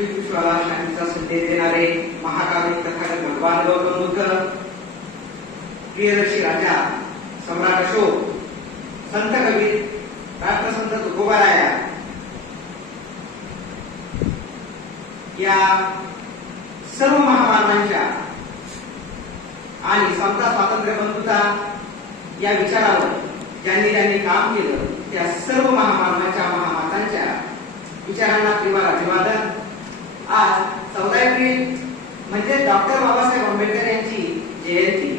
विश्वाला शांतीचा संदेश देणारे महाकाव्य तथागत भगवान गौतम बुद्ध, प्रियदर्शी राजा सम्राट अशोक, संत कबीर, राष्ट्रसंत तुकोबाराया या सर्व महामानवांच्या आणि समता स्वातंत्र्य बंधुता या विचारावर ज्यांनी ज्यांनी काम केलं त्या सर्व महामानवांच्या महामातांच्या विचारांना त्रिवार अभिवादन. आज 14 एप्रिल म्हणजे डॉक्टर बाबासाहेब आंबेडकर यांची जयंती.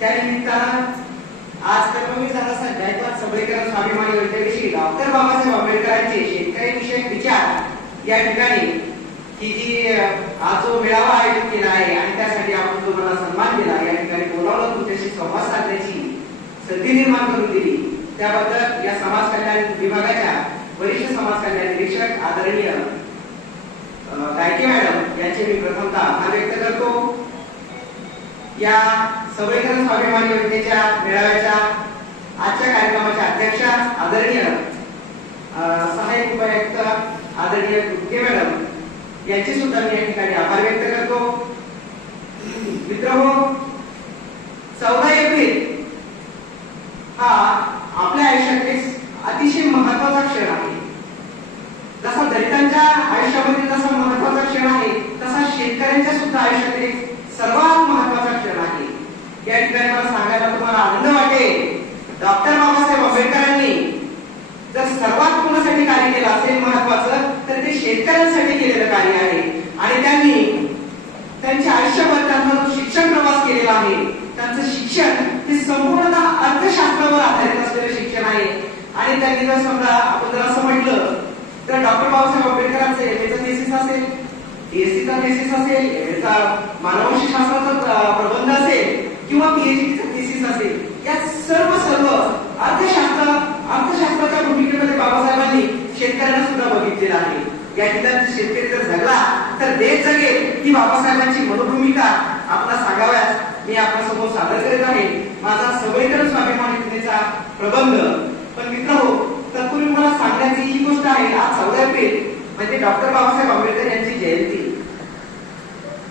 त्यानिमित्तानं आज कर्मवीर दादासाहेब गायकवाड सबळीकरण स्वाभिमानी योजनेविषयी डॉक्टर बाबासाहेब आंबेडकरांचे शेतकरी विषयक विचार या ठिकाणी ही जी आज जो मेळावा आयोजित केला आहे आणि त्यासाठी आपण जो मला सन्मान दिला, या ठिकाणी बोलावलं, तुमच्याशी संवाद साधण्याची संधी निर्माण करून दिली, त्याबद्दल या समाज कल्याण विभागाच्या वरिष्ठ समाज कल्याण निरीक्षक आदरणीय गायके मॅडम यांचे मी प्रथमतः आभार व्यक्त करतो. या सबळीकरण स्वाभिमानी योजनेच्या मेळाव्याच्या आजच्या कार्यक्रमाच्या अध्यक्षा आदरणीय सहाय्यक उपायुक्त आदरणीय गुप्ते मॅडम यांचे सुद्धा मी या ठिकाणी आभार व्यक्त करतो. मित्रहो, 14 एप्रिल हा आपल्या आयुष्यातील अतिशय महत्वाचा क्षण आहे. जसा दलितांच्या आयुष्यामध्ये जसा महत्वाचा क्षण आहे, तसा शेतकऱ्यांच्या सुद्धा आयुष्यातील सर्वात महत्वाचा क्षण आहे. या ठिकाणी मला सांगायला तुम्हाला आनंद वाटेल, डॉक्टर बाबासाहेब आंबेडकरांनी जर सर्वात कोणासाठी कार्य केलं असेल महत्वाचं, तर ते शेतकऱ्यांसाठी केलेलं कार्य आहे. आणि त्यांनी त्यांच्या आयुष्यभर त्यांचा जो शिक्षण प्रवास केलेला आहे, त्यांचं शिक्षण हे संपूर्णतः अर्थशास्त्रावर आधारित असलेलं शिक्षण आहे. आणि त्यांनी जर समजा आपण जर असं म्हटलं तर डॉक्टर बाबासाहेब आंबेडकरांचं एमएचं थेसिस असेल, बीएससीचा थेसिस असेल, एमएचा मानववंश शास्त्राचा प्रबंध असेल किंवा पीएचडीचा थेसिस असेल, या सर्व अर्थशास्त्राच्या भूमिकेमध्ये बाबासाहेबांनी शेतकऱ्यांना सुद्धा बघितलेलं आहे. या ठिकाणी शेतकरी जर जगला तर देश जगेल ही बाबासाहेबांची मनोभूमिका आपल्याला सांगाव्यास मी आपल्यासमोर सादर करीत आहे. माझा सबळीकरण स्वाभिमानी योजनेचा प्रबंध. पण मित्रहो, तत्पूर्वी मला सांगण्याची ही गोष्ट आहे, आज 14 एप्रिल म्हणजे डॉक्टर बाबासाहेब आंबेडकर यांची जयंती.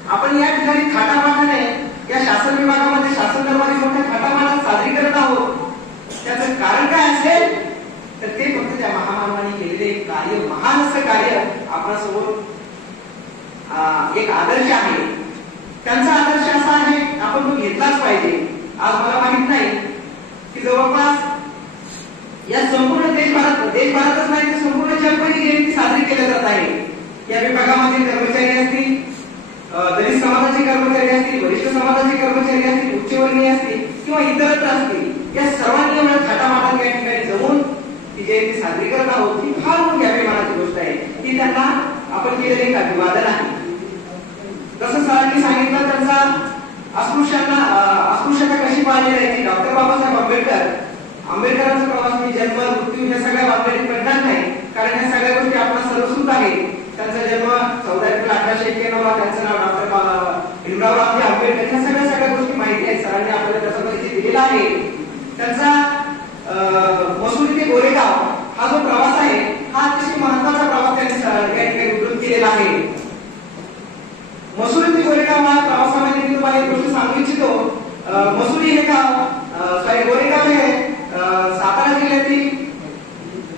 आपण या ठिकाणी थाटामाटाने या शासन विभागामध्ये शासन दरबारी मोठ्या थाटामाटात साजरी करत आहोत. त्याचं कारण काय असेल तर ते फक्त त्या महामानवांनी केलेले कार्य, महान असं कार्य आपल्यासमोर एक आदर्श आहे. त्यांचा आदर्श असा आहे, आपण तो घेतलाच पाहिजे. आज मला माहित नाही की जवळपास या संपूर्ण देशभरातच नाही तर संपूर्ण जगभरात जयंती साजरी केली जात आहे. या विभागामध्ये कर्मचारी असतील, दलित समाजाचे कर्मचारी असतील, वरिष्ठ समाजाचे कर्मचारी असतील, उच्चवर्णीय असतील किंवा इतरत्र असतील, या सर्वांनी एवढ्या थाटामाटात या ठिकाणी जमून ती जयंती साजरी करत आहोत. ही फार मोठी अभिमानाची गोष्ट आहे. ती त्यांना आपण केलेले एक अभिवादन आहे. जसं सरांनी सांगितलं, त्यांचा अस्पृश्यता कशी पाळली जायची. डॉक्टर बाबासाहेब आंबेडकरांचा प्रवास मी जन्म मृत्यू ह्या सगळ्या बाबतीत पडणार नाही, कारण ह्या सगळ्या गोष्टी आपल्याला सर्वश्रुत आहे. त्यांचा जन्म 14 एप्रिल 1891 ला, त्यांचं नाव डॉक्टर भीमराव रामजी आंबेडकर, ह्या सगळ्या गोष्टी माहिती आहेत. सरांनी आपल्याला त्याचा परिचय दिलेला आहे. त्यांचा मसुरी ते गोरेगाव हा जो प्रवास आहे, हा अतिशय महत्वाचा प्रवास त्यांनी या ठिकाणी उद्धृत केलेला आहे. मसुरी ते गोरेगाव हा प्रवासामध्ये मी तुम्हाला एक गोष्ट सांगू इच्छितो. मसुरी हे गाव गोरेगाव हे सातारा जिल्ह्यातील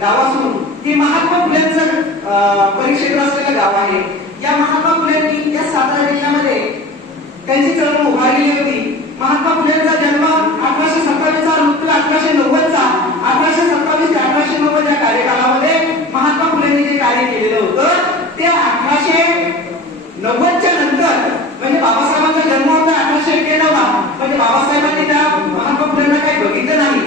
गाव असून हे महात्मा फुलेंचं परिक्षेत्र असलेलं गाव आहे. या महात्मा फुलेंनी या सातारा जिल्ह्यामध्ये त्यांची चळवळ उभारलेली होती. महात्मा फुलेंचा जन्म 1827 चा, मृत्यू 1890 चा. 1827 ते 1890 या कार्यकालामध्ये महात्मा फुलेंनी जे कार्य केलेलं होतं ते 1890 च्या नंतर, म्हणजे बाबासाहेबांचा जन्म होता 1891 ला, म्हणजे बाबासाहेबांनी त्या महात्मा फुलेंना काही बघितलं नाही.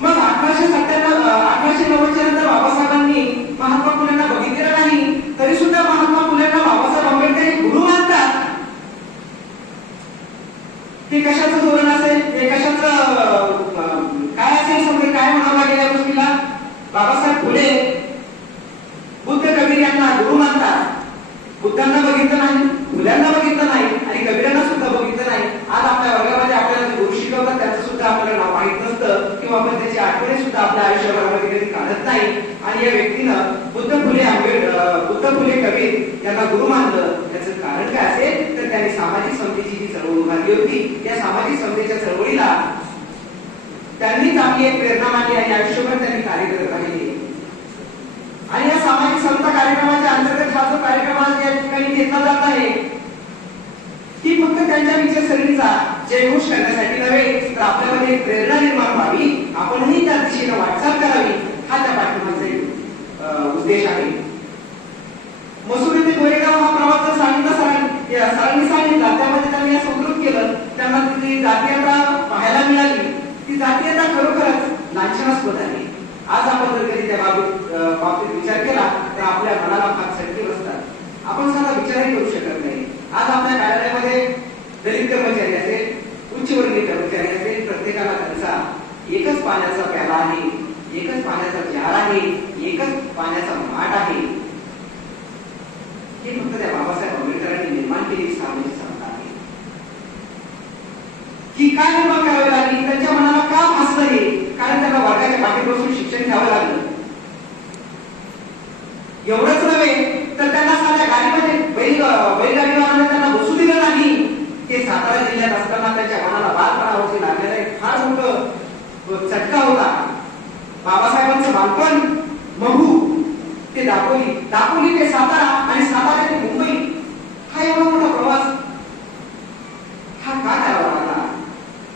मग 1890 च्या नंतर बाबासाहेबांनी महात्मा फुलेंना बघितलेलं नाही, तरी सुद्धा महात्मा फुलेंना बाबासाहेब आंबेडकर गुरु मानतात. ते कशाचं धोरण असेल, ते कशाचं काय असेल, समजा काय म्हणावं लागेल या गोष्टीला. बाबासाहेब फुले बुद्ध कबीर यांना गुरु मानतात. बुद्धांना बघितलं नाही, फुल्यांना बघितलं नाही आणि कबीरांना सुद्धा बघितलं नाही. आज आपल्या वर्गामध्ये आपल्याला जे गुरु शिकवतात त्याचं सुद्धा आपल्याला नाव माहित नसतं किंवा आपण त्याची आठवणी सुद्धा आपल्या आयुष्यामध्ये कधी काढत नाही. आणि या व्यक्तीनं बुद्ध फुले बुद्ध फुले कबीर यांना गुरु मानलं, त्याचं कारण काय असेल तर त्यांनी सामाजिक समतेची जी चळवळ उभारली होती, त्या सामाजिक समतेच्या चळवळीला त्यांनीच आपली एक प्रेरणा मानली आणि आयुष्यभर त्यांनी कार्य करत राहिले. आणि या सामाजिक समता कार्यक्रमाच्या अंतर्गत हा जो कार्यक्रम आज या ठिकाणी घेतला जात आहे, ही फक्त त्यांच्या विचारसरणीचा जयघोष करण्यासाठी नव्हे तर आपल्यामध्ये एक प्रेरणा निर्माण व्हावी, आपणही त्या दिशेने वाटचाल करावी, हा त्या पाठिंबाचा उद्देश आहे. मसूर येथे गोरेगाव हा प्रवास जर सरांनी सांगितला, त्यामध्ये त्यांनी असं उद्धृत केलं, त्यांना ती जातीयता पाहायला मिळाली. ती जातीयता खरोखरच लांछनास्पद आहे. आज आपण जर कधी त्या बाबतीत विचार केला तर आपल्या मनाला फार चटके बसतात. आपण साधा विचारही करू शकत नाही. आज आपल्या कार्यालयामध्ये दलित कर्मचारी असेल, उच्चवर्गीय कर्मचारी असेल, प्रत्येकाला त्यांचा एकच पाण्याचा प्याला आहे, एकच पाण्याचा जार आहे, एकच पाण्याचा माठ आहे. हे फक्त त्या बाबासाहेब आंबेडकरांनी निर्माण केलेली सामाजिक समता आहे. ही काय निर्माण करावी लागली, त्यांच्या मनाला का भासलं हे? कारण त्यांना वर्गाच्या पाठीत बसून शिक्षण घ्यावं लागलं. एवढंच नव्हे तर त्यांना साध्या गाडीमध्ये बैलगाडीवाल्याने त्यांना बसू दिलं नाही. ते सातारा जिल्ह्यात असताना त्यांच्या मनाला बालपणावरती लागलेला एक फार मोठं चटका होता. बाबासाहेबांचं बालपण महू ते दापोली ते सातारा आणि सातारा ते मुंबई, हा एवढा मोठा प्रवास हा का करावा लागला?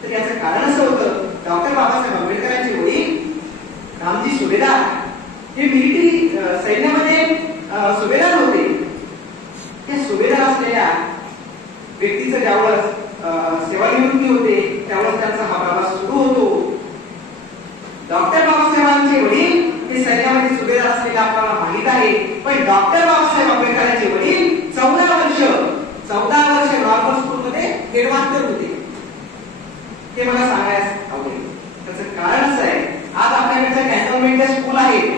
तर याचं कारण असं होतं, डॉक्टर बाबासाहेब आंबेडकरांचे वडील रामजी सुभेदार हे मिलिटरी सैन्यामध्ये सुभेदार होते. त्या सुभेदार असलेल्या व्यक्तीचं ज्यावेळेस सेवानिवृत्ती होते त्यावेळेस त्यांचा हा प्रवास सुरू होतो. डॉक्टर बाबासाहेबांचे वडील हे सैन्यामध्ये सुभेदार असलेले आपल्याला माहित आहे, पण डॉक्टर बाबासाहेब आंबेडकरांचे वडील 14 वर्ष नॉर्मल स्कूलमध्ये हेडमास्टर होते. ते मला सांगायला आवडेल. त्याचं कारण असं आहे, आज आपल्याकडच्या कॅन्टोन्मेंटच्या स्कूल आहेत,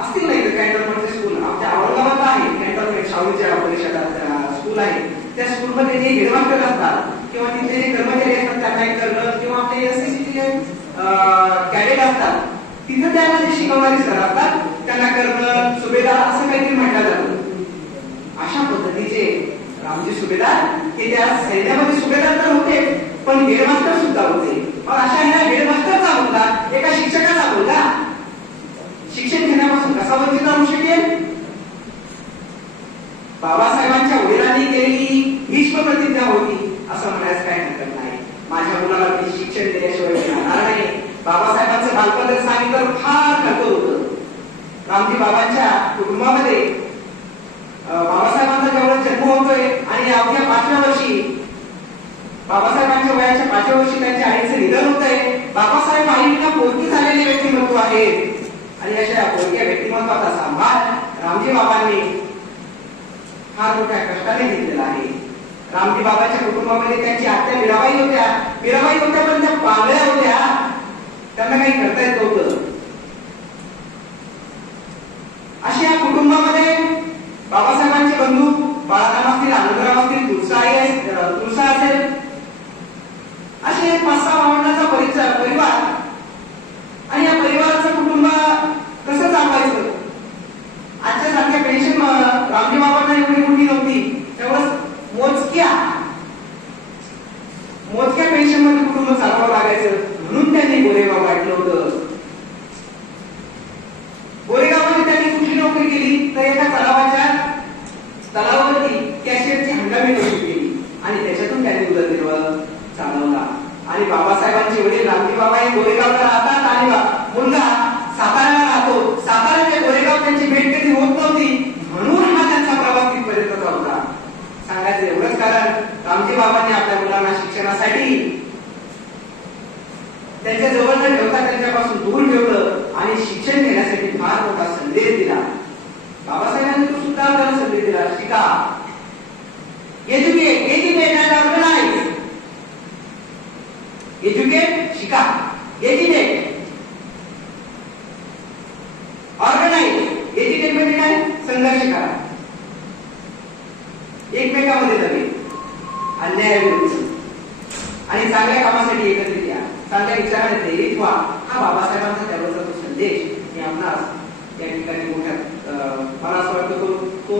असतील नाही तर कॅन्टोन्मेंटचे स्कूल आमच्या औरंगाबादला आहे. कॅन्टोन्मेंट शाहूच्या परिषदात स्कूल आहे. त्या स्कूलमध्ये जे हेडमास्टर असतात किंवा तिथले जे कर्मचारी असतात त्यांना एक करणं किंवा आपले एसएससीचे कॅडेट असतात, तिथं त्यांना जे शिकवणारे सर असतात त्यांना करणं सुभेदार असं काहीतरी म्हटलं जातं. अशा पद्धतीचे रामजी सुभेदार हे त्या सैन्यामध्ये सुभेदार तर होते पण हेडमास्टर सुद्धा होते. मग अशा ह्या हेडमास्टरचा मुलगा एका शिक्षकाचा मुलगा शिक्षण घेण्यापासून कसा वंचित राहू शकेल? बाबासाहेबांच्या वडिलांनी केलेली भीष्म प्रतिज्ञा होती असं म्हणायचं काय हरकत नाही. माझ्या मुलाला मी शिक्षण दिल्याशिवाय राहणार नाही. बाबासाहेबांचं बालपण जर सांगितलं फार खर्च होतं. रामजी बाबांच्या कुटुंबामध्ये बाबासाहेबांचा जेव्हा जन्म होतोय आणि अवघ्या 5व्या वर्षी बाबासाहेबांच्या वयाच्या 5व्या वर्षी त्यांच्या आईचं निधन होतंय. बाबासाहेब आईंना पोरकी झालेले व्यक्तिमत्व आहेत आणि अशा पोरक्या व्यक्तिमत्वाचा सांभाळ रामजी बाबांनी फार मोठ्या कष्टाने घेतलेला आहे. रामजी बाबांच्या कुटुंबामध्ये त्यांची आत्या मीराबाई होत्या पण त्या पागळ्या होत्या, त्यांना काही करता येत नव्हतं. अशा या कुटुंबामध्ये बाबासाहेबांचे बंधू बाळाराम असतील, आनंदराव असतील, तुळसा असेल, असे 5-6 भावंडांचा परिवार. आणि या परिवाराचं कुटुंब कसं चालवायचं? आजच्या सारख्या पेन्शन रामजी बाबांना एवढी मोठी नव्हती, त्यावेळेस मोजक्या पेन्शन मध्ये कुटुंब चालवावं लागायचं. म्हणून त्यांनी गोरेगाव गाठलं होतं. गोरेगावमध्ये त्यांनी कुठली नोकरी केली तर एका तलावावरती कॅशियरची हंगामी नोकरी केली आणि त्याच्यातून त्यांनी उदरनिर्वाह चालवला. आणि बाबासाहेबांचे वडील रामजी बाबा हे गोरेगावला राहतात आणि मुलगा साताऱ्याला राहतो. सातारा ते गोरेगाव त्यांची भेट कधी होत नव्हती, म्हणून हा त्यांचा प्रवास तिथपर्यंतचा होता. सांगायचं एवढंच कारण रामजी बाबांनी आपल्या मुलांना शिक्षणासाठी त्यांच्या जवळ न ठेवता त्यांच्यापासून दूर ठेवलं आणि शिक्षण घेण्यासाठी फार मोठा संदेश दिला. बाबासाहेबांनी तो सुद्धा आपल्याला संदेश दिला, शिका, एज्युकेट अँड ऑर्गनाइज. एज्युकेट, शिका, एज्युकेट, ऑर्गनाइज. एज्युकेट म्हणजे काय? संघर्ष करा, एकमेकांमध्ये लढे, अन्यायाविरुद्ध आणि चांगल्या कामासाठी एकत्रित या, चांगल्या विचाराने प्रेरित व्हा. हा बाबासाहेबांचा त्यावेळेचा तो संदेश मी आपणास या ठिकाणी मोठ्या मला तो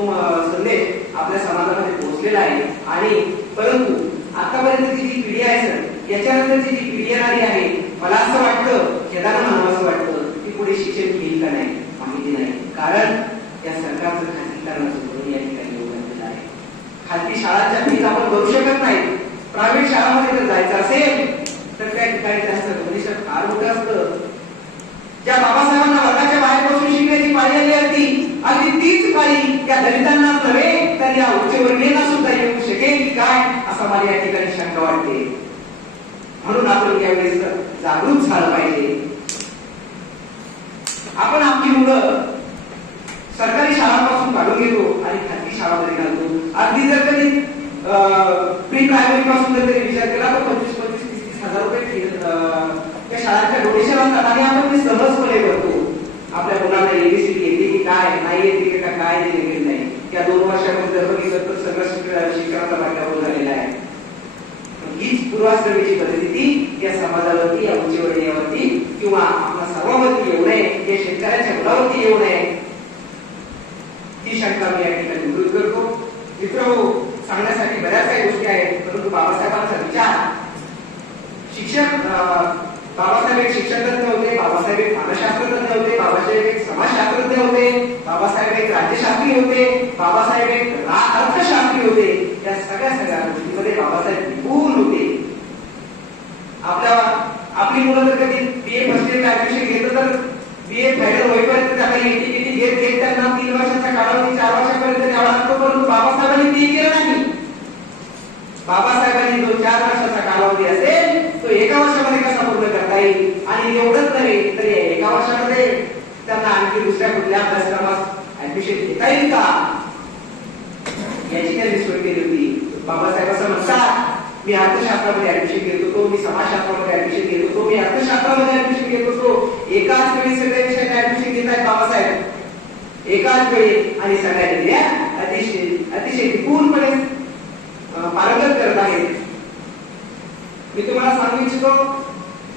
संदेश आपल्या समाजामध्ये पोहोचलेला आहे. आणि परंतु आतापर्यंतची जी पिढी आहे सर, याच्यानंतरची जी पिढी येणारी आहे, मला असं वाटतं, खेदानं म्हणावं असं वाटतं की पुढे शिक्षण घेईल का नाही माहिती नाही. कारण या सरकारचं खाजगीकरणाचं धोरण या ठिकाणी योगदान आहे. खाजगी शाळांच्या फीज आपण भरू शकत नाही. प्रायव्हेट शाळांमध्ये जर जायचं असेल तर त्या ठिकाणी जास्त भविष्यात फार मोठं असतं. ज्या बाबासाहेबांना वर्गाच्या बाहेर बसून शिकण्याची पाळी आली होती, अगदी तीच पाळी त्या दलितांना नव्हे तर या उच्चवर्गीयांना सुद्धा येऊ शकेल की काय, असं मला या ठिकाणी शंका वाटते. म्हणून आपण यावेळेस जागरूक झालं पाहिजे. आपण आपली मुलं सरकारी शाळांपासून काढून घेतो आणि खाजगी शाळांमध्ये घालतो. अगदी जर कधी प्री प्रायमरी पासून जर तरी विचार केला तर 25,000-30,000 रुपये त्या शाळांच्या डोनेशन असतात आणि आपण ते सहजपणे करतो. आपल्या मुलांना एबीसीडी येते की काय, नाही येते का काय, दिलेली नाही. या 2 वर्षामध्ये जर बघितलं तर सगळं शिक्षणाचा वाटावर झालेला आहे. हीच पूर्वाश्रमीची परिस्थिती या समाजावरती, या उच्चवर्णीयावरती किंवा आपल्या सर्वांवरती येऊ नये, या शेतकऱ्याच्या मुलावरती येऊ नये, ही शंका मी या ठिकाणी दूर करतो. मित्रहो, सांगण्यासाठी बऱ्याच काही गोष्टी आहेत, परंतु बाबासाहेबांचा विचार, शिक्षण, बाबासाहेब एक शिक्षणतज्ञ होते, बाबासाहेब एक मानसशास्त्रज्ञ होते, बाबासाहेब एक समाजशास्त्रज्ञ होते, बाबासाहेब एक राज्यशास्त्री होते, बाबासाहेब एक अर्थशास्त्री होते. या सगळ्या गोष्टींमध्ये बाबासाहेब निपुण होते. आपली मुलं जर कधी बीए फर्स्ट इयर ऍडमिशन घेतलं तर बीए फायनल होईपर्यंत त्यांना एटीपीटी घेत त्यांना 3 वर्षाच्या कालावधी 4 वर्षापर्यंत द्यावा लागतो. परंतु बाबासाहेबांनी ते केलं नाही. बाबासाहेबांनी जो 4 वर्षाचा कालावधी असेल तो 1 वर्षामध्ये कसा पूर्ण करता येईल, आणि एवढंच नव्हे तर 1 वर्षामध्ये त्यांना आणखी दुसऱ्या कुठल्या अभ्यासक्रमात ऍडमिशन घेता येईल का, याची त्यांनी सोय केली होती. बाबासाहेब असं म्हणतात, मी अर्थशास्त्रामध्ये ऍडमिशन घेत होतो, मी समाजशास्त्रामध्ये ऍडमिशन घेत होतो, मी अर्थशास्त्रामध्ये ऍडमिशन घेत होतो. एकाच वेळी सगळ्या विषयात ऍडमिशन घेत आहेत बाबासाहेब, एकाच वेळी, आणि सगळ्या डिग्र्या अतिशय निपुणपणे पारंगत करत आहेत. मी तुम्हाला सांगू इच्छितो,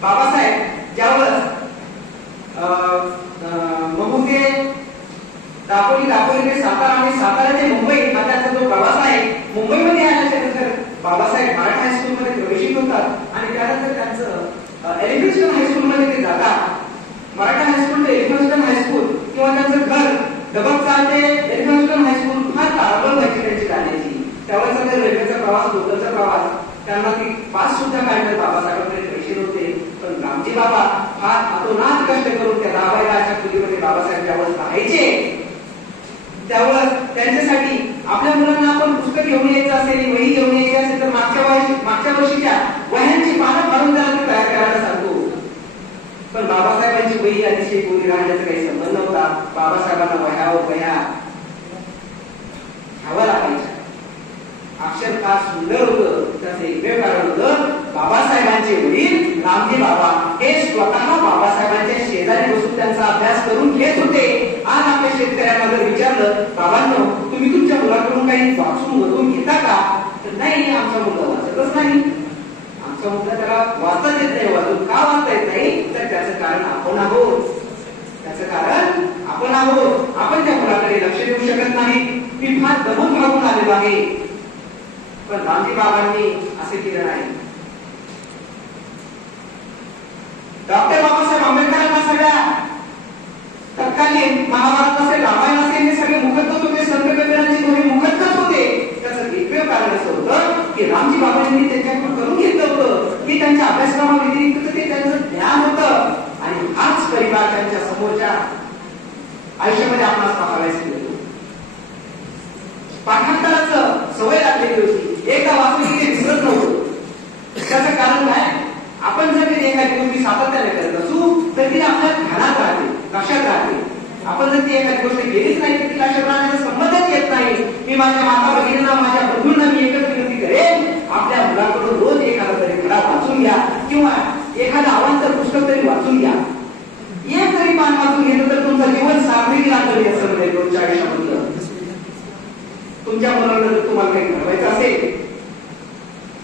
बाबासाहेब ज्यावेळेस महुते दापोली ते सातारा आणि सातारा ते मुंबई हा त्यांचा जो प्रवास आहे, मुंबईमध्ये आल्याच्यानंतर बाबासाहेब मराठा हायस्कूलमध्ये प्रवेशित होतात आणि त्यानंतर त्यांचं एलिफंटस्टन हायस्कूलमध्ये ते जातात. मराठा हायस्कूल ते एलिफंटस्टन हायस्कूल किंवा त्यांचं घर डबकचा ते एलिफंटस्टन हायस्कूल फार तारबळ व्हायची त्यांची जाण्याची. त्यावेळेचा ते रेल्वेचा प्रवास, लोकलचा प्रवास, त्यांना ती पास सुद्धा काढण्यात बाबासाहेबांकडे पैसे नव्हते. पण रामजी बाबा फार अतोनात कष्ट करून त्या दाबायच्या खोलीमध्ये बाबासाहेब ज्यावेळेस राहायचे, त्यावेळेस त्यांच्यासाठी आपल्या मुलांना आपण पुस्तक घेऊन यायचं असेल, वही घेऊन यायची असेल तर मागच्या वर्षीच्या वह्यांची पानं फाडून त्याला तयार करायला सांगतो. पण बाबासाहेबांची वही अतिशय कोरी राहण्याचा काही संबंध नव्हता. बाबासाहेबांना वह्यावर वह्या घ्यावं लागायच्या. अक्षर फार सुंदर होतं. त्याचं एकमेव कारण होतं, बाबासाहेबांचे वडील रामजी बाबा हे स्वतः बाबासाहेबांच्या शेजारी बसून त्यांचा अभ्यास करून घेत होते. आज आपल्या शेतकऱ्यांना जर विचारलं, बाबांनो तुम्ही तुमच्या मुलाकडून काही वाचून वचून घेता का, तर नाही, आमचा मुलगा वाचतच नाही, आमचा मुलगा त्याला वाचता येत नाही. वाचून का वाचता येत नाही, तर त्याचं कारण आपण आहोत. त्याचं कारण आपण आहोत. आपण त्या मुलाकडे लक्ष देऊ शकत नाही. मी फार दमून भागून आलेलो आहे. पण रामजी बाबांनी असे केलं नाही. डॉक्टर बाबासाहेब आंबेडकरांना सगळ्या तत्कालीन महाभारत असेल, रामायण असेल, हे सगळे मुखद्दत होते. संत कबीरांची दोन्ही मुखद्दत होते. त्याचं एकमेव कारण असं होतं की रामजी बाबांनी त्यांच्याकडून करून घेतलं होतं की त्यांच्या अभ्यासक्रमाव्यतिरिक्त ते त्यांचं ज्ञान होतं. आणि हाच परिवार त्यांच्या समोरच्या आयुष्यामध्ये आपणास पाहावयास मिळतो. पाठांतराचं सवय लागलेली होती. एकदा वाचून ते विसरत नव्हतं. त्याचं कारण काय, आपण जर कधी एखादी गोष्टी सातत्याने करत असू तर ती आपल्या ध्यानात राहते, लक्षात राहते. आपण जर ती एखादी गोष्ट केलीच नाही तर ती लक्षात राहण्याचा संबंधच येत नाही. मी माझ्या माता भगिनींना, माझ्या बंधूंना मी एकच विनंती करेन, आपल्या मुलाकडून रोज एखादा तरी धडा वाचून घ्या किंवा एखादं अवांतर पुस्तक तरी वाचून घ्या. एक तरी पान वाचून घेतलं तर तुमचं जीवन सार्थकी लागलं असं म्हणजे रोजच्या आयुष्यामधलं. तुमच्या मुलांना जर तुम्हाला काही घडवायचं असेल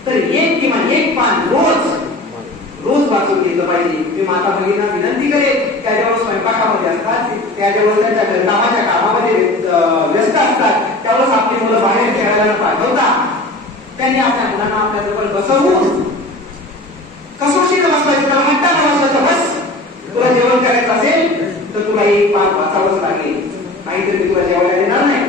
तर किमान एक पान रोज वाचून घेतलं पाहिजे. मी माता भगिनींना विनंती करेन, त्या जेव्हा स्वयंपाकामध्ये असतात त्याच्यावर त्यांच्या कामाच्या कामामध्ये व्यस्त असतात, त्यावेळेस आपली मुलं बाहेर खेळायला पाठवतात. त्यांनी आपल्या मुलांना आपल्या जवळ बसवून कसोशीला बसवायचं, त्याला हट्टाला बसवायचं. बस तुला जेवण करायचं असेल तर तुला एक पाच वाचावंच लागेल, नाहीतर मी तुला जेवायला देणार नाही.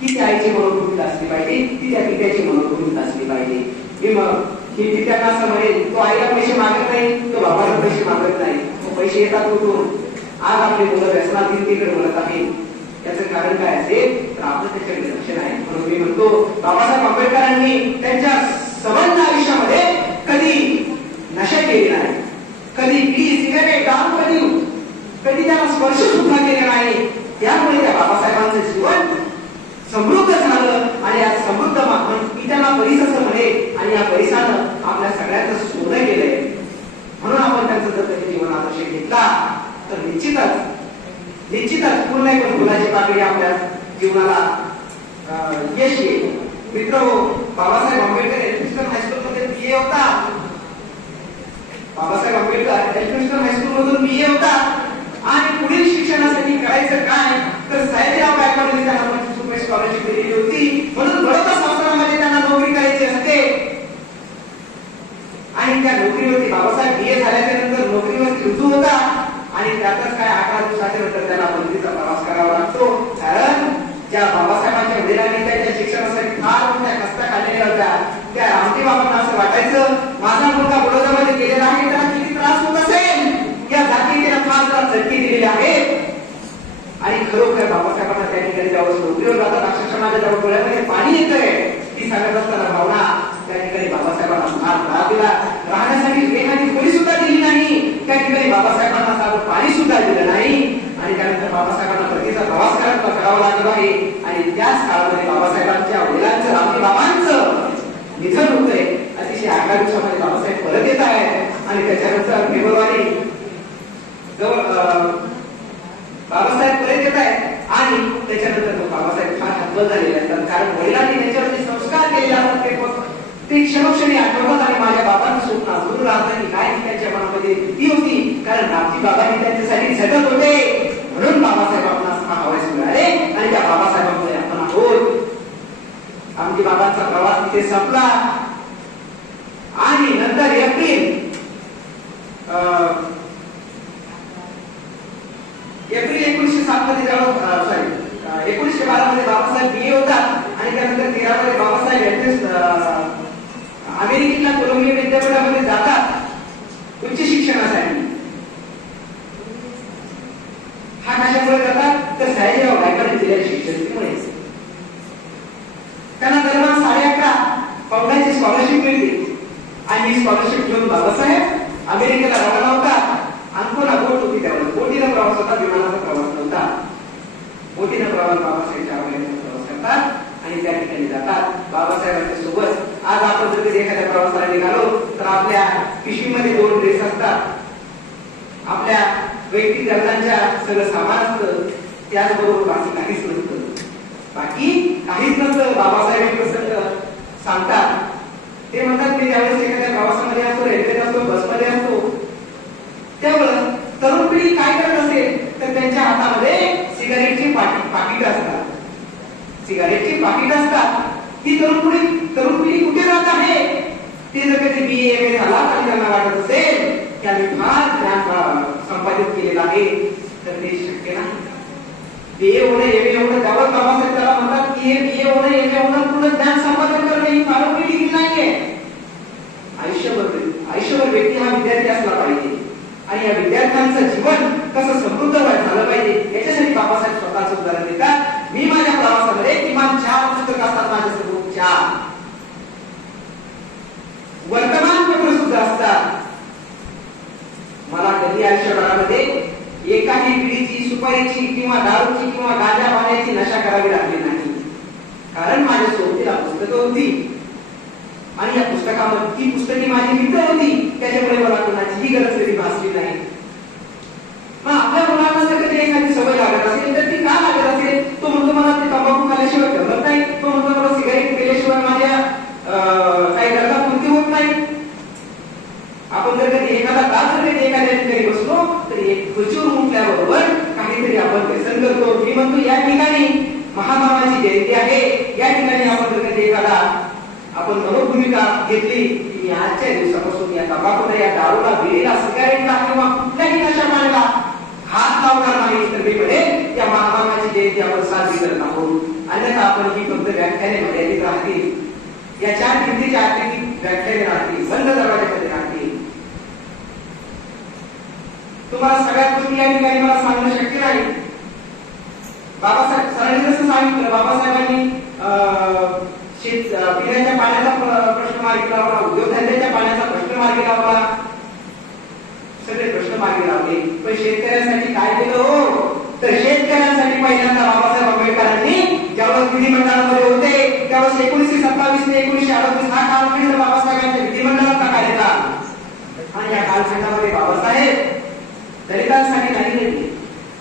ही त्या आईची मनोवृत्ती असली पाहिजे, ती त्या पित्याची मनोवृत्ती असली पाहिजे. मी मग ही पित्याला असं म्हणेल, तो आईला पैसे मागत नाही, तो बाबाला पैसे मागत नाही, तो पैसे येतात कुठून? आज आपले मुलं व्यसनात तिकडे बोलत आहे. त्याचं कारण काय असेल तर आपलं त्याच्याकडे लक्ष नाही. म्हणून मी म्हणतो, बाबासाहेब आंबेडकरांनी त्यांच्या संबंध आयुष्यामध्ये कधी नशा केली नाही, कधी बीडी सिगारेट दारू कधी त्याला स्पर्श सुद्धा केला नाही. त्यामुळे त्या बाबासाहेबांचं जीवन समृद्ध झालं आणि या समृद्ध मी त्यांना परिस असं म्हणेल, आणि या परिसानं आपल्या सगळ्यांचं सोनं केलंय. म्हणून आपण त्यांचं जर कधी जीवन आदर्श घेतला तर निश्चितच पूर्ण नाही पण फुलाची पाकळी आपल्या जीवनाला यश येईल. मित्र हो, बाबासाहेब आंबेडकर एज्युकेशन हायस्कूल मध्ये BA होता. बाबासाहेब आंबेडकर एज्युकेशन हायस्कूल मधून BA होता आणि पुढील शिक्षणासाठी करायचं काय तर साहेबराव गायकवाड त्यांना 25 रुपये स्कॉलरशिप दिलेली होती. म्हणून बडोदा संस्थानामध्ये त्यांना नोकरी करायची असते आणि त्या नोकरीवरती बाबासाहेब BA झाल्याच्या नंतर नोकरीवरती रुजू होता आणि त्यातच काय 18 दिवसाच्या नंतर त्याला बंदीचा प्रवास करावा लागतो. कारण ज्या बाबासाहेबांच्या वडिलांनी त्याच्या शिक्षणासाठी फार मोठ्या कष्टा काढलेल्या होत्या, त्या रामजी बाबांना असं वाटायचं माझा मुलगा बडोद्यामध्ये गेलेला आहे, त्याला किती त्रास होत असेल, या जातीने त्याला फार त्रास झटके दिलेले आहेत. आणि खरोखर बाबासाहेबांना त्या ठिकाणी ज्यावेळेस नोकरीवर जातात अक्षरशः माझ्या डोळ्यामध्ये पाणी येतंय. ती सांगत असताना भावना त्या ठिकाणी बाबासाहेबांना फार त्रास दिला. राहण्यासाठी एखादी खोली सुद्धा दिली नाही, त्या ठिकाणी बाबासाहेबांना साधं पाणी सुद्धा दिलं नाही आणि त्यानंतर बाबासाहेबांना परतीचा प्रवास करावा लागला आहे. आणि त्याच काळामध्ये बाबासाहेबांच्या वडिलांचं रामजी बाबांचं निधन होतंय. अतिशय 18 दिवसामध्ये बाबासाहेब परत येत आहेत आणि त्याच्यानंतर फेब्रुवारी बाबासाहेब परत येत आहेत आणि त्याच्यानंतर बाबासाहेब फार हतबल झालेले असतात. कारण वडिलांनी त्यांच्यावरती संस्कार केलेले असतात ते क्षणोक्षणी आठवतात आणि माझ्या बाबांचं स्वप्न अजून राहतं की काय त्यांच्या मनामध्ये भीती होती. कारण रामजी बाबांनी त्यांच्यासाठी झटत होते, म्हणून बाबासाहेबांना हा हवास मिळाले आणि त्या बाबासाहेबांमुळे आपण आहोत. रामजी बाबांचा प्रवास तिथे संपला आणि नंतर एप्रिल 1907 मध्ये 1912 मध्ये बाबासाहेब BA होतात आणि त्यानंतर 13 मध्ये बाबासाहेब अमेरिकेला कोलंबिया विद्यापीठामध्ये जातात उच्च शिक्षणासाठी. हा कशामुळे जातात तर साहेबराव गायकवाड दिलेल्या शिक्षणामुळे. त्यांना दरम्यान 11.5 पाऊंडाची स्कॉलरशिप मिळते आणि ही स्कॉलरशिप घेऊन बाबासाहेब अमेरिकेला रवाना होतात. अंकोला बोट होती, त्यावेळेस बोटीनं प्रवास होता, विमानाचा प्रवास नव्हता. बोटीनं प्रवास बाबासाहेब प्रवास करतात आणि त्या ठिकाणी जातात बाबासाहेबांच्या सोबत. आज आपण जर कधी एखाद्या प्रवासाला निघालो तर आपल्या पिशवीमध्ये 2 ड्रेस असतात, आपल्या वैयक्तिक गरजांच्या सगळं सामान असतं, त्याचबरोबर बाकी काहीच नसतं. बाबासाहेब प्रसंग सांगतात. ते म्हणतात मी ज्यावेळेस एखाद्या प्रवासामध्ये असतो, रेल्वेत असतो, बसमध्ये असतो, त्यावेळेस तरुण पिढी काय करत असेल तर त्यांच्या हातामध्ये सिगारेटची पाकिट असतात. सिगारेटची पाकिट असतात. ही तरुण पिढी कुठे जात आहे ते जर कधी BA झाला आणि त्यांना वाटत असेल की आम्ही फार ज्ञान संपादित केलेलं आहे तर ते शक्य नाही. BA होणं MA होणं त्यावर बाबासाहेब त्याला म्हणतात की हे BA होणं MA होणं पूर्ण ज्ञान संपादन करणे ही फार मोठी डिग्री नाहीये. आयुष्यभर व्यक्ती हा विद्यार्थी असला पाहिजे आणि या विद्यार्थ्यांचं जीवन कसं समृद्ध झालं पाहिजे याच्यासाठी बाबासाहेब स्वतःच उदाहरण देतात. मी माझ्या प्रवासामध्ये किमान 4 पुस्तक असतात माझ्यासमोर, 4 वर्तमानपत्र सुद्धा असतात. मला कधी आयुष्यभरामध्ये एकाही पिढीची सुपारीची किंवा दारूची किंवा गांजा पाण्याची नशा करावी लागली नाही. कारण माझ्या सोबतीला पुस्तकं होती आणि या पुस्तकामध्ये ती पुस्तके माझी मित्र होती, त्याच्यामुळे मला कोणाचीही गरज कधी भासली नाही. मग आपल्या मुलांना जर कधी एखादी सवय लागत असेल तर ती का लागत असेल? तो म्हणतो मला ते तंबाखू खाल्ल्याशिवाय जमत नाही, तो म्हणतो मला सिगारेट पिल्याशिवाय माझ्या काही गरजा पूर्ती होत नाही. आपण जर कधी एखादा तास जर कधी एखाद्या ठिकाणी बसलो तर एक खुर्चीवर उठल्याबरोबर काहीतरी आपण व्यसन म्हणतो या ठिकाणी महामानवाची जयंती आहे, या ठिकाणी आपण जर कधी एखादा आपण मनोभूमिका घेतली की मी आजच्या दिवसापासून या तंबाखूला, या दारूला, बिडीला, सिगारेटला किंवा कुठल्याही नशापाण्याला हात लावणार नाही, तर मी म्हणेन या महामानवाची जयंती आपण साजरी करत आहोत. अन्यथा आपण ही फक्त व्याख्याने मर्यादित राहतील, या चार भिंतीच्या आत व्याख्याने राहतील, बंद दरवाजामध्ये राहतील. तुम्हाला सगळ्यात गोष्टी या ठिकाणी मला सांगणं शक्य नाही. बाबासाहेब सरांनी जसं सांगितलं, बाबासाहेबांनी पिण्याच्या पाण्याचा प्रश्न मार्गी लावला, उद्योगधंद्याच्या पाण्याचा प्रश्न मार्गी लावला, सगळे प्रश्न मार्गी लावले. पण शेतकऱ्यांसाठी काय केलं हो? तर शेतकऱ्यांसाठी पहिल्यांदा बाबासाहेब आंबेडकरांनी ज्यावेळेस विधिमंडळामध्ये होते त्यावेळेस 1927 ते 1938 हा कालखंड बाबासाहेबांच्या विधिमंडळाचा कार्यकाळ, आणि या कालखंडामध्ये बाबासाहेब दलितांसाठी नाही लढले,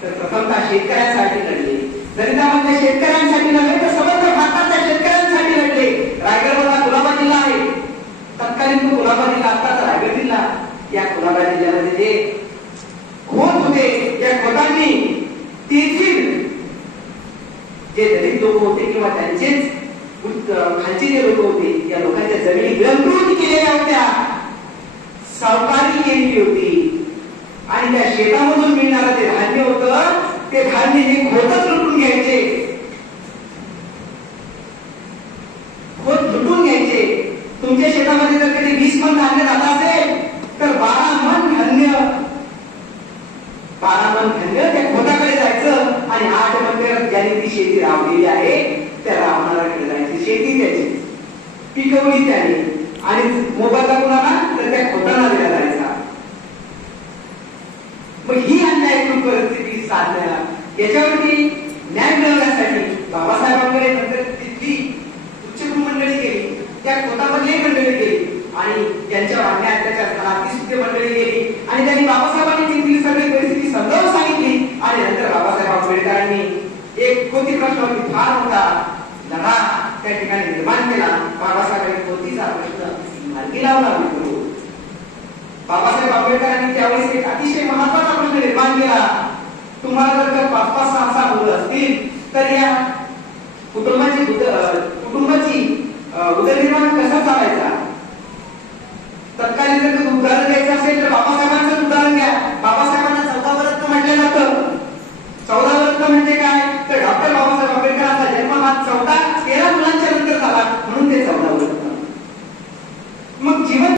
तर प्रथमतः शेतकऱ्यांसाठी लढले. दलितांमध्ये शेतकऱ्यांसाठी नव्हे तर समग्र भारताच्या शेतकऱ्यांसाठी लढले. रायगडमधला कुलाबा जिल्हा आहे, तत्कालीन तो कुलाबा जिल्हा, आत्ताचा रायगड जिल्हा. या कुलाबा जिल्ह्यामध्ये जे खोत होते, या खोतांनी तेथील जे दलित लोक होते किंवा त्यांचेच खालचे जे लोक होते, या लोकांच्या जमिनी गिळंकृत केलेल्या होत्या, सावकारी केलेली होती, आणि त्या शेतामधून मिळणारं ते धान्य होतं, ते धान्य हे खोतच लुटून घ्यायचे, खोत लुटून घ्यायचे. तुमच्या शेतामध्ये जर कधी 20 मन धान्य जात असेल तर 12 मन धान्य त्या खोताकडे जायचं, आणि 8 मन ज्याने ती शेती राबलेली आहे त्या राबणाऱ्याकडे जायची. शेती त्याची पिकवली त्याने, आणि मोबदला कुणाला? तर त्या खोताला दिला जायचा. मग ही अन्यायपूर्ण परिस्थिती साधण्या, याच्यावरती न्याय मिळवण्यासाठी बाबासाहेबांकडे नंतर तिथली उच्च मंडळी गेली, त्या खोतामधली मंडळी गेली, आणि त्यांच्या वाढण्या अत्याचार झाला, ती सुद्धा मंडळी गेली, आणि त्यांनी बाबासाहेबांनी तिथली सगळी परिस्थिती समजावून सांगितली. आणि नंतर बाबासाहेब आंबेडकरांनी एक खोती प्रश्नावरती फार मोठा लढा त्या ठिकाणी निर्माण केला. बाबासाहेबांनी खोतीचा प्रश्न मार्गी लावला. बाबासाहेब आंबेडकरांनी त्यावेळेस एक अतिशय महत्वाचा प्रश्न निर्माण केला. तुम्हाला जर 5-5, 6-6 मुलं असतील तर या कुटुंबाची उदरनिर्वाह कसा चालायचा? तत्कालीन जर